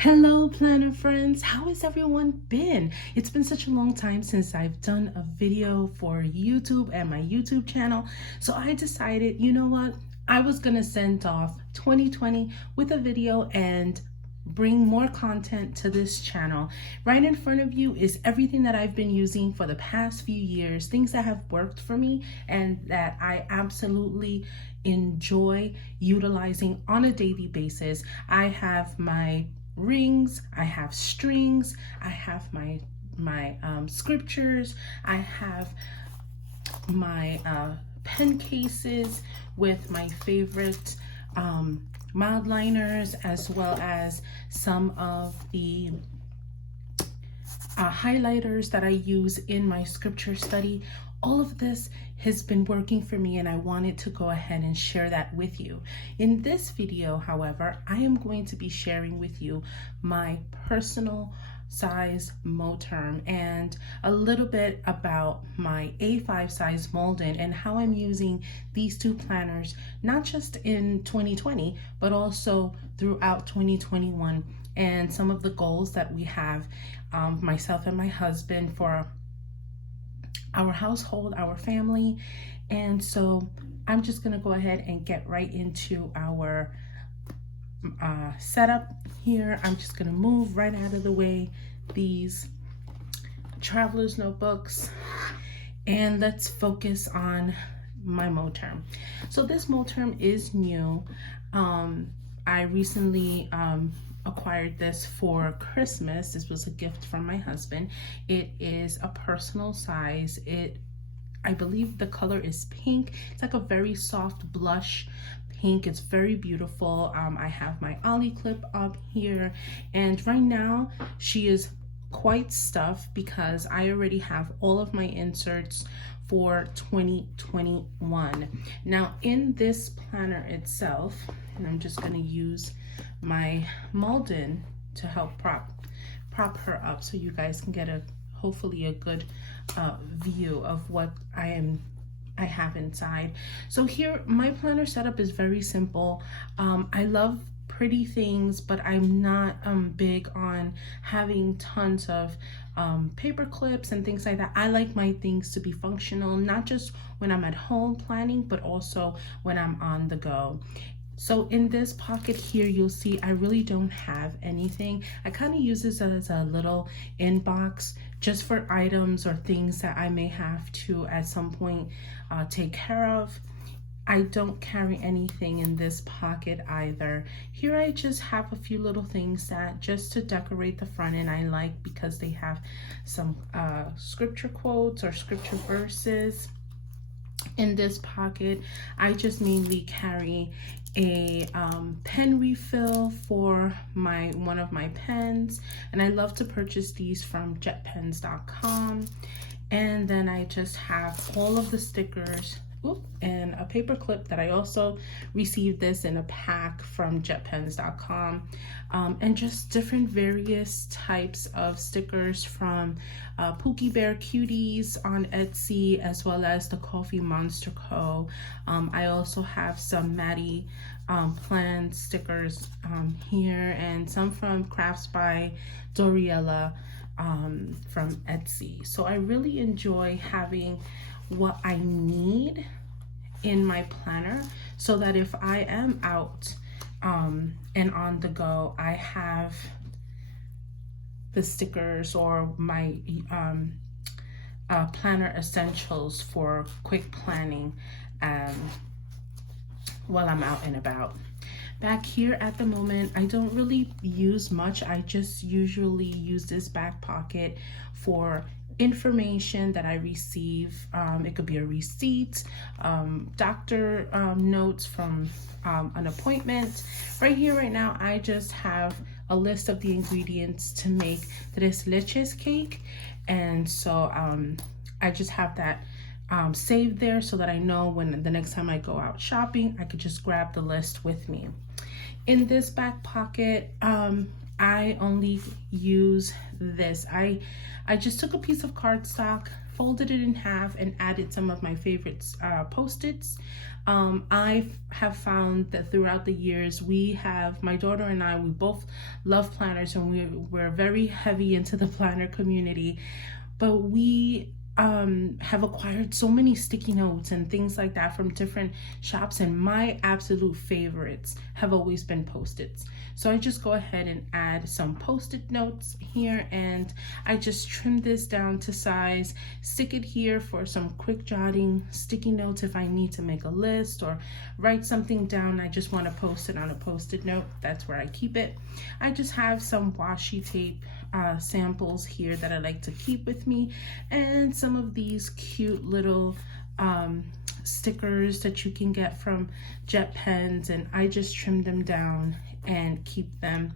Hello, planner friends. How has everyone been? It's been such a long time since I've done a video for YouTube and my YouTube channel. So I decided, you know what? I was going to send off 2020 with a video and bring more content to this channel. Right in front of you is everything that I've been using for the past few years, things that have worked for me and that I absolutely enjoy utilizing on a daily basis. I have my rings, I have strings, I have my scriptures, I have my pen cases with my favorite mild liners, as well as some of the highlighters that I use in my scripture study. All of this has been working for me, and I wanted to go ahead and share that with you. In this video, however, I am going to be sharing with you my personal size Moterm and a little bit about my A5 size Molden and how I'm using these two planners, not just in 2020, but also throughout 2021, and some of the goals that we have, myself and my husband, for our household, our family. And so I'm just gonna go ahead and get right into our setup here. I'm just gonna move right out of the way these traveler's notebooks, and let's focus on my Moterm. So this Moterm is new. I recently acquired this for Christmas. This was a gift from my husband. It is a personal size. I believe the color is pink. It's like a very soft blush pink. It's very beautiful. I have my Ollie clip up here, and right now she is quite stuffed because I already have all of my inserts for 2021. Now in this planner itself, and I'm just going to use my Malden to help prop her up so you guys can get hopefully a good view of what I have inside. So here my planner setup is very simple. I love pretty things, but I'm not big on having tons of paper clips and things like that. I like my things to be functional, not just when I'm at home planning, but also when I'm on the go. So in this pocket here, you'll see I really don't have anything. I kind of use this as a little inbox just for items or things that I may have to at some point take care of. I don't carry anything in this pocket either. Here I just have a few little things that just to decorate the front end I like, because they have some scripture quotes or scripture verses. In this pocket, I just mainly carry a pen refill for one of my pens, and I love to purchase these from jetpens.com. And then I just have all of the stickers and a paper clip that I also received this in a pack from jetpens.com, and just different various types of stickers from Pookie Bear Cuties on Etsy, as well as the Coffee Monster Co. I also have some Maddie Plan stickers here, and some from Crafts by Doriella from Etsy. So I really enjoy having what I need in my planner, so that if I am out and on the go, I have the stickers or my planner essentials for quick planning while I'm out and about. Back here at the moment, I don't really use much. I just usually use this back pocket for information that I receive. It could be a receipt, doctor notes from an appointment. Right here, right now, I just have a list of the ingredients to make tres leches cake. And so I just have that saved there so that I know when the next time I go out shopping, I could just grab the list with me. In this back pocket, I only use this. I just took a piece of cardstock folded it in half and added some of my favorites Post-its. I have found that throughout the years, my daughter and I, we both love planners, and we're very heavy into the planner community, but we have acquired so many sticky notes and things like that from different shops, and my absolute favorites have always been Post-its. So I just go ahead and add some Post-it notes here, and I just trim this down to size, stick it here for some quick jotting sticky notes if I need to make a list or write something down. I just want to post it on a Post-it note. That's where I keep it. I just have some washi tape samples here that I like to keep with me, and some of these cute little stickers that you can get from jet pens, and I just trim them down and keep them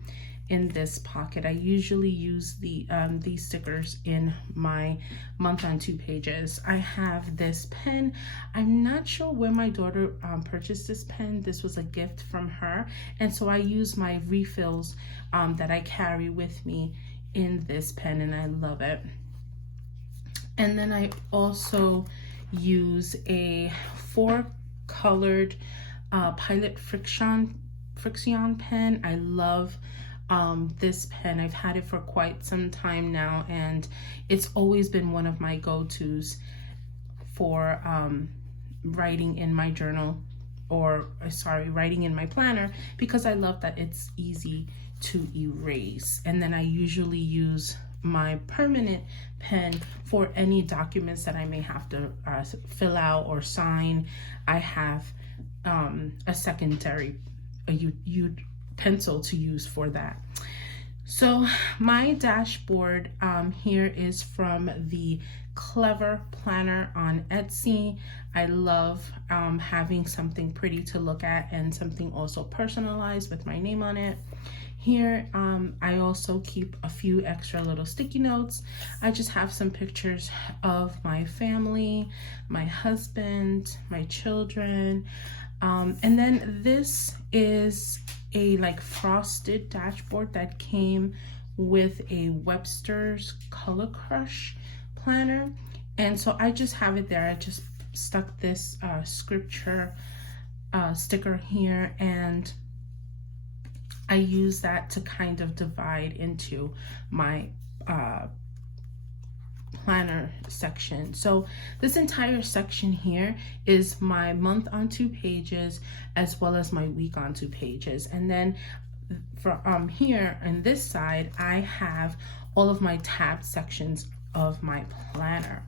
in this pocket. I usually use these stickers in my month on 2 pages. I have this pen. I'm not sure where my daughter purchased this pen. This was a gift from her, and so I use my refills that I carry with me in this pen, and I love it. And then I also use a 4-colored Pilot Friction pen. I love this pen. I've had it for quite some time now, and it's always been one of my go-tos for writing in my journal, or writing in my planner, because I love that it's easy to erase. And then I usually use my permanent pen for any documents that I may have to fill out or sign. I have a secondary pencil to use for that. So my dashboard here is from the Clever Planner on Etsy. I love having something pretty to look at and something also personalized with my name on it. Here, I also keep a few extra little sticky notes. I just have some pictures of my family, my husband, my children. And then this is a frosted dashboard that came with a Webster's Color Crush planner. And so I just have it there. I just stuck this scripture sticker here, and I use that to kind of divide into my planner section. So this entire section here is my month on 2 pages as well as my week on 2 pages. And then from here on this side, I have all of my tab sections of my planner.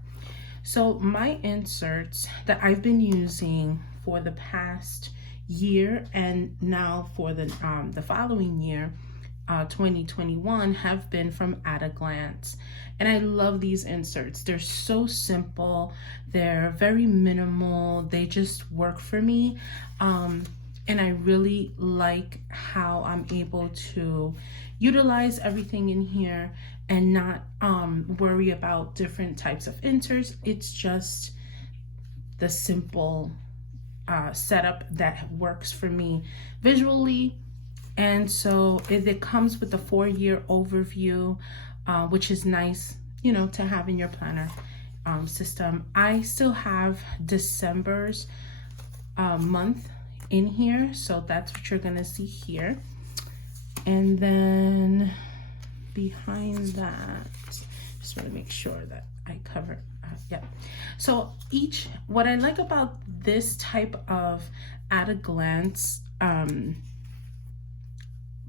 So my inserts that I've been using for the past year and now for the following year, 2021, have been from At a Glance. And I love these inserts. They're so simple, they're very minimal, they just work for me. And I really like how I'm able to utilize everything in here and not worry about different types of inserts. It's just the simple setup that works for me visually. And so it comes with the 4-year overview, which is nice, to have in your planner system. I still have December's month in here, so that's what you're gonna see here. And then behind that, just want to make sure that I cover. Yeah. So what I like about this type of At a Glance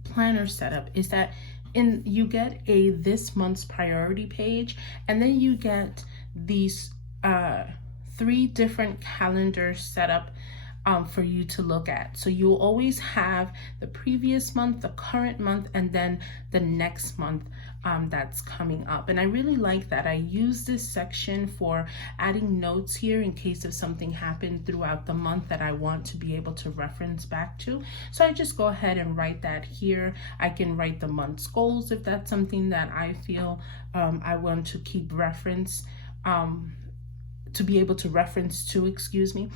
planner setup is that you get this month's priority page, and then you get these 3 different calendars set up for you to look at. So you'll always have the previous month, the current month, and then the next month that's coming up. And I really like that. I use this section for adding notes here in case if something happened throughout the month that I want to be able to reference back to. So I just go ahead and write that here. I can write the month's goals if that's something that I feel I want to keep reference, to be able to reference to, excuse me.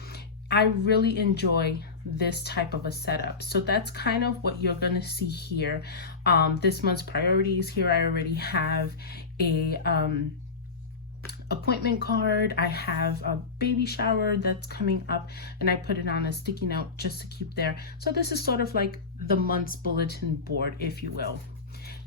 I really enjoy this type of a setup. So that's kind of what you're gonna see here. This month's priorities here, I already have a appointment card. I have a baby shower that's coming up, and I put it on a sticky note just to keep there. So this is sort of like the month's bulletin board, if you will.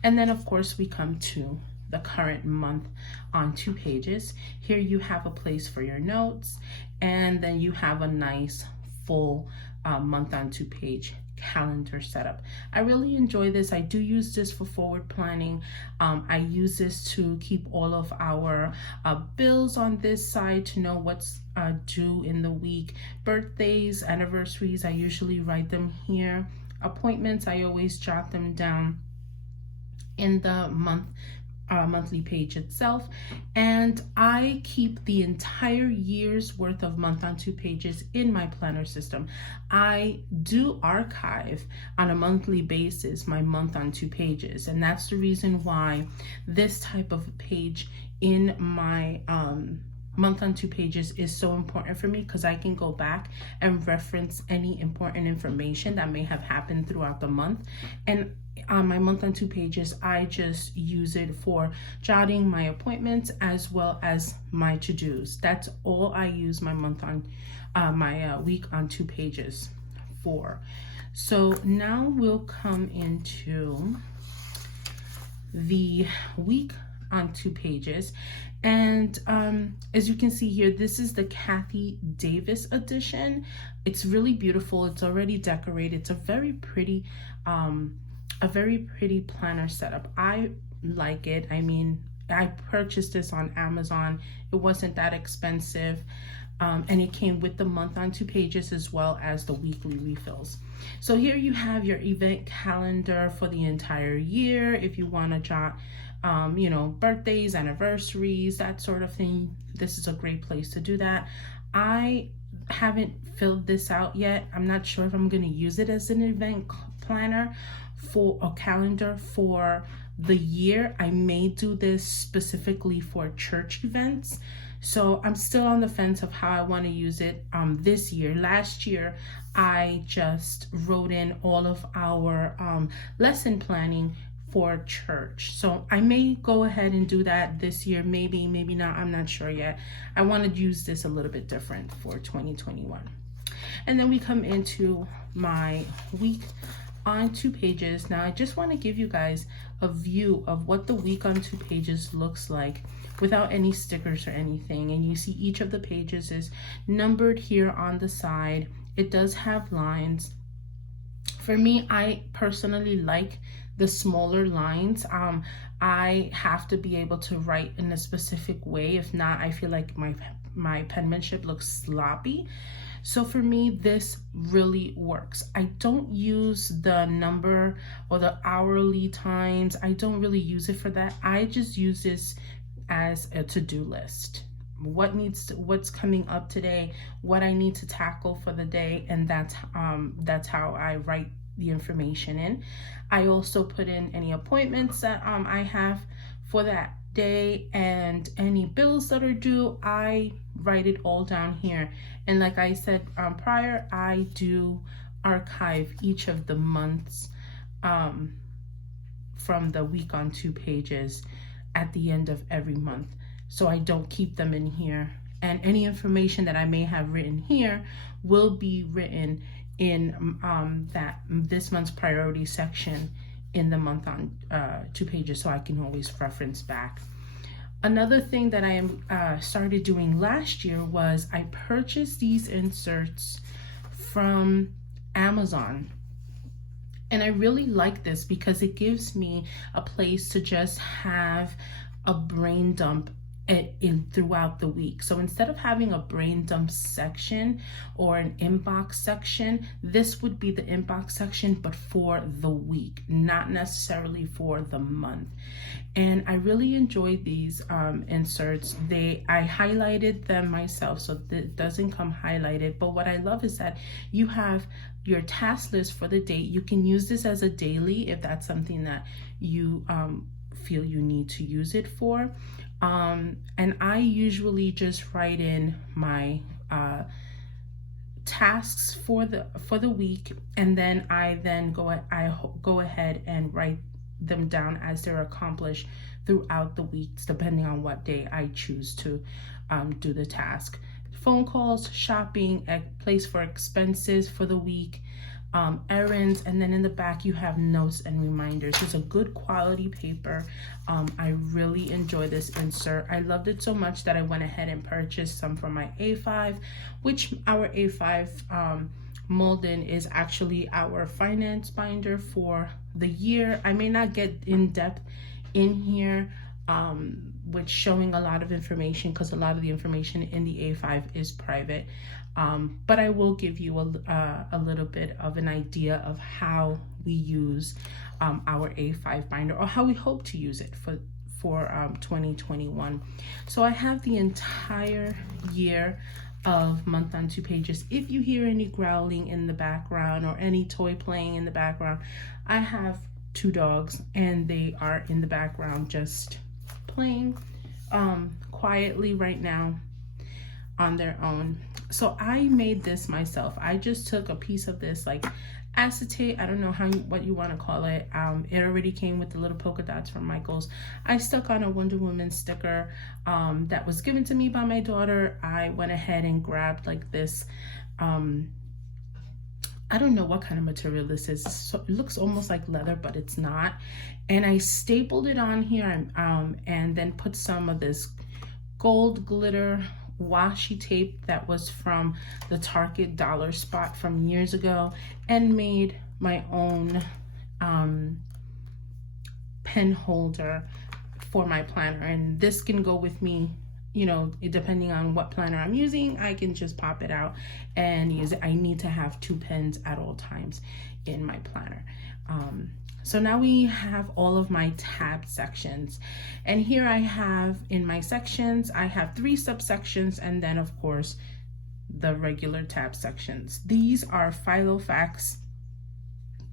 And then of course we come to the current month on 2 pages. Here you have a place for your notes, and then you have a nice full month on 2 page calendar setup. I really enjoy this. I do use this for forward planning. I use this to keep all of our bills on this side, to know what's due in the week. Birthdays, anniversaries, I usually write them here. Appointments, I always jot them down in the monthly page itself. And I keep the entire year's worth of month on 2 pages in my planner system. I do archive on a monthly basis my month on 2 pages, and that's the reason why this type of page in my month on 2 pages is so important for me, because I can go back and reference any important information that may have happened throughout the month. And on my month on 2 pages, I just use it for jotting my appointments as well as my to-dos. That's all I use my month on my week on 2 pages for. So now we'll come into the week on 2 pages. And as you can see here, this is the Kathy Davis edition. It's really beautiful. It's already decorated. It's a very pretty planner setup. I like it. I mean, I purchased this on Amazon. It wasn't that expensive. And it came with the month on 2 pages as well as the weekly refills. So here you have your event calendar for the entire year. If you want to jot birthdays, anniversaries, that sort of thing, this is a great place to do that. I haven't filled this out yet. I'm not sure if I'm going to use it as an event planner for a calendar for the year. I may do this specifically for church events. So I'm still on the fence of how I want to use it this year. Last year, I just wrote in all of our lesson planning for church. So I may go ahead and do that this year, maybe not, I'm not sure yet. I want to use this a little bit different for 2021. And then we come into my week on 2 pages. Now I just want to give you guys a view of what the week on 2 pages looks like without any stickers or anything. And you see each of the pages is numbered here on the side. It does have lines. For me, I personally like the smaller lines. I have to be able to write in a specific way. If not, I feel like my penmanship looks sloppy. So for me, this really works. I don't use the number or the hourly times. I don't really use it for that. I just use this as a to-do list. What's coming up today, what I need to tackle for the day, and that's how I write the information in. I also put in any appointments that I have for that day, and any bills that are due. I write it all down here. And like I said prior, I do archive each of the months from the week on 2 pages at the end of every month, so I don't keep them in here. And any information that I may have written here will be written in this month's priority section in the month on 2 pages, so I can always reference back. Another thing that I started doing last year was I purchased these inserts from Amazon. And I really like this because it gives me a place to just have a brain dump in throughout the week. So instead of having a brain dump section or an inbox section, this would be the inbox section, but for the week, not necessarily for the month. And I really enjoy these inserts. I highlighted them myself, so it doesn't come highlighted. But what I love is that you have your task list for the day. You can use this as a daily if that's something that you feel you need to use it for. And I usually just write in my tasks for the week, and then I go ahead and write them down as they're accomplished throughout the weeks, depending on what day I choose to do the task. Phone calls, shopping, a place for expenses for the week, errands, and then in the back you have notes and reminders. It's a good quality paper. I really enjoy this insert. I loved it so much that I went ahead and purchased some for my A5, which our A5 Molden is actually our finance binder for the year. I may not get in depth in here with showing a lot of information, because a lot of the information in the A5 is private, but I will give you a little bit of an idea of how we use our A5 binder, or how we hope to use it for 2021. So I have the entire year of month on 2 pages. If you hear any growling in the background or any toy playing in the background, I have 2 dogs and they are in the background just playing quietly right now on their own. So I made this myself. I just took a piece of this like acetate, I don't know what you want to call it. It already came with the little polka dots from Michaels. I stuck on a Wonder Woman sticker that was given to me by my daughter. I went ahead and grabbed like this I don't know what kind of material this is. So it looks almost like leather, but it's not. And I stapled it on here and then put some of this gold glitter washi tape that was from the Target dollar spot from years ago, and made my own pen holder for my planner. And this can go with me, you know, depending on what planner I'm using. I can just pop it out and use it. I need to have 2 pens at all times in my planner. So now we have all of my tab sections, and here I have in my sections, I have 3 subsections, and then of course the regular tab sections. These are Filofax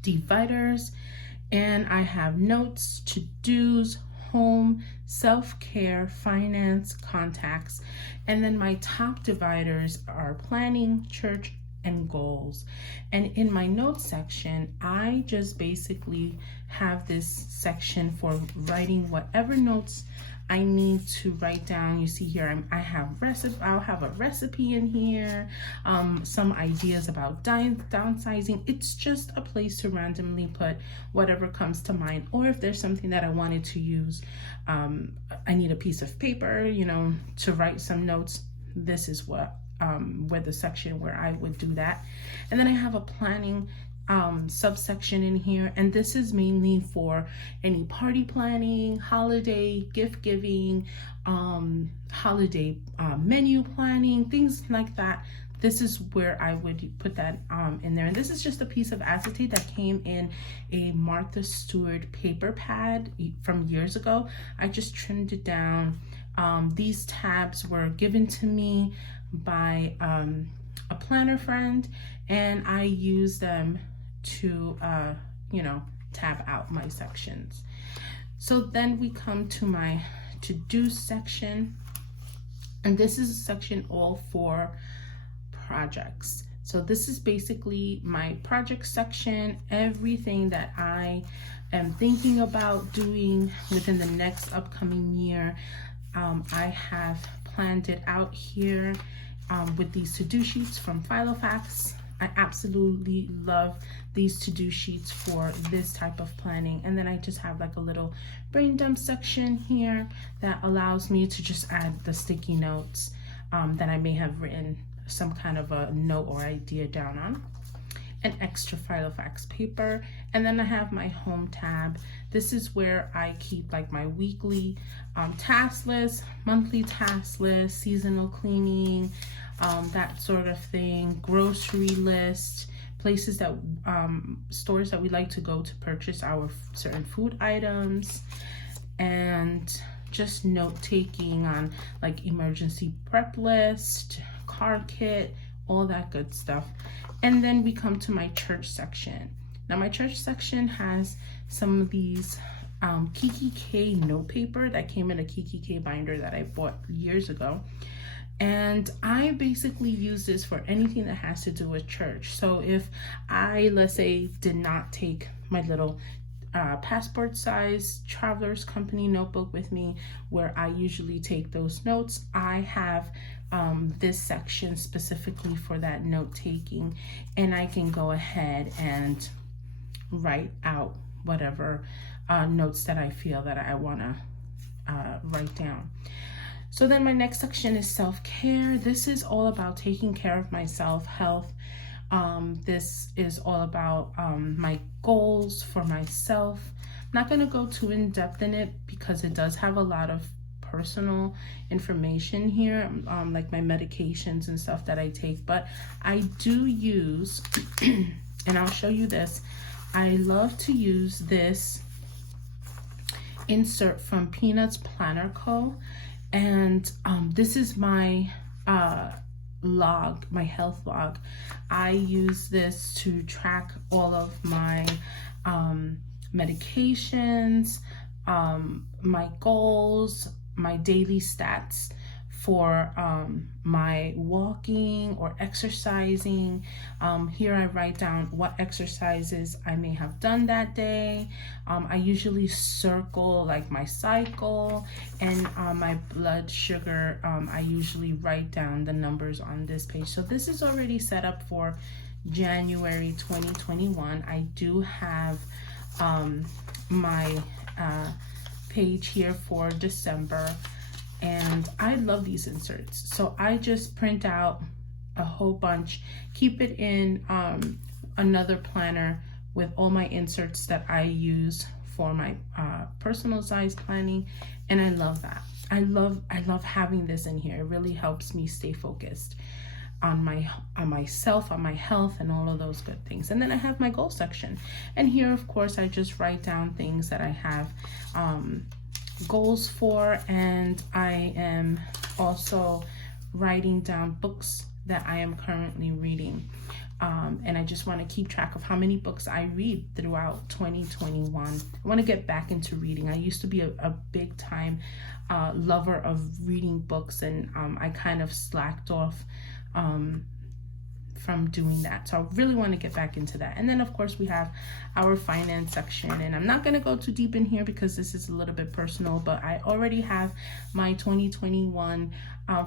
dividers, and I have notes, to-dos, home, self-care, finance, contacts, and then my top dividers are planning, church, and goals. And in my notes section, I just basically have this section for writing whatever notes I need to write down. You see here, I'll have a recipe in here, some ideas about downsizing. It's just a place to randomly put whatever comes to mind, or if there's something that I wanted to use, I need a piece of paper, you know, to write some notes. This is what where the section where I would do that. And then I have a planning subsection in here, and this is mainly for any party planning, holiday gift giving, holiday menu planning, things like that. This is where I would put that in there. And this is just a piece of acetate that came in a Martha Stewart paper pad from years ago. I just trimmed it down. These tabs were given to me by a planner friend, and I use them to you know, tab out my sections. So then we come to my to-do section, and this is a section all for projects. So this is basically my project section, everything that I am thinking about doing within the next upcoming year. I have planned it out here with these to-do sheets from Filofax. I absolutely love these to-do sheets for this type of planning. And then I just have like a little brain dump section here that allows me to just add the sticky notes that I may have written some kind of a note or idea down on. An extra Filofax paper, and then I have my home tab. This is where I keep like my weekly task list, monthly task list, seasonal cleaning, that sort of thing, grocery list, places that stores that we like to go to purchase our certain food items, and just note taking on like emergency prep list, car kit, all that good stuff. And then we come to my church section. Now my church section has some of these Kiki K note paper that came in a Kiki K binder that I bought years ago. And I basically use this for anything that has to do with church. So if I, let's say, did not take my little passport size Traveler's Company notebook with me where I usually take those notes. I have this section specifically for that note taking, and I can go ahead and write out whatever notes that I feel that I want to write down. So then my next section is self-care. This is all about taking care of myself, health. This is all about my goals for myself. I'm not going to go too in depth in it because it does have a lot of personal information here, like my medications and stuff that I take, but I do use, and I'll show you this, I love to use this insert from Peanuts Planner Co. And this is my log, my health log. I use this to track all of my medications, my goals, my daily stats for my walking or exercising. Here I write down what exercises I may have done that day. I usually circle like my cycle, and my blood sugar, I usually write down the numbers on this page. So this is already set up for January 2021. I do have my page here for December. And I love these inserts. So I just print out a whole bunch, keep it in another planner with all my inserts that I use for my personal size planning. And I love that. I love having this in here. It really helps me stay focused on myself, on my health, and all of those good things. And then I have my goal section. And here, of course, I just write down things that I have goals for, and I am also writing down books that I am currently reading, and I just want to keep track of how many books I read throughout 2021. I want to get back into reading. I used to be a big time lover of reading books, and I kind of slacked off from doing that. So I really want to get back into that. And then of course we have our finance section, and I'm not going to go too deep in here because this is a little bit personal, but I already have my 2021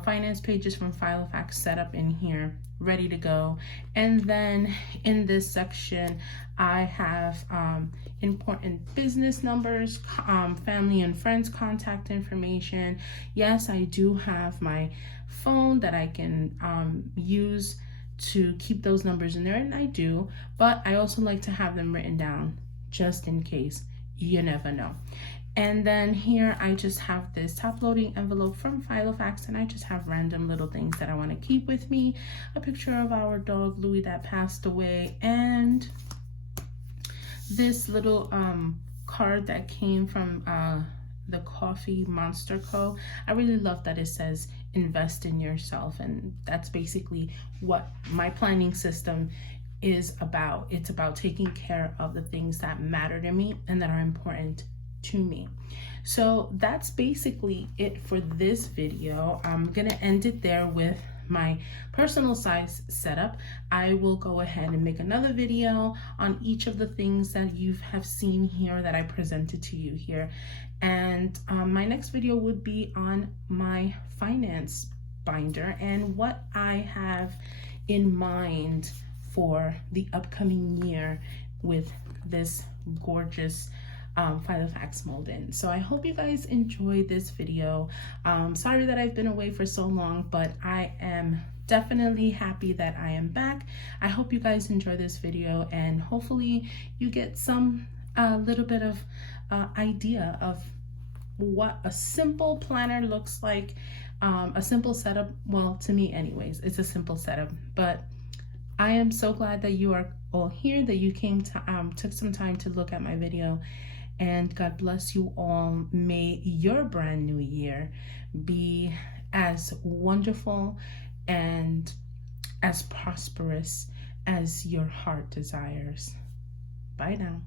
finance pages from Filofax set up in here, ready to go. And then in this section I have important business numbers, family and friends contact information. Yes, I do have my phone that I can use to keep those numbers in there, and I do, but I also like to have them written down just in case. You never know. And then here I just have this top loading envelope from Filofax, and I just have random little things that I want to keep with me. A picture of our dog Louie that passed away, and this little card that came from the Coffee Monster Co. I really love that it says invest in yourself, and that's basically what my planning system is about. It's about taking care of the things that matter to me and that are important to me. So that's basically it for this video. I'm gonna end it there with my personal size setup. I will go ahead and make another video on each of the things that you have seen here that I presented to you here. And my next video would be on my finance binder and what I have in mind for the upcoming year with this gorgeous Filofax mold-in. So I hope you guys enjoyed this video. Sorry that I've been away for so long, but I am definitely happy that I am back. I hope you guys enjoy this video, and hopefully you get some little bit of idea of what a simple planner looks like. A simple setup, well, to me anyways, it's a simple setup, but I am so glad that you are all here, that you came to took some time to look at my video, and God bless you all. May your brand new year be as wonderful and as prosperous as your heart desires. Bye now.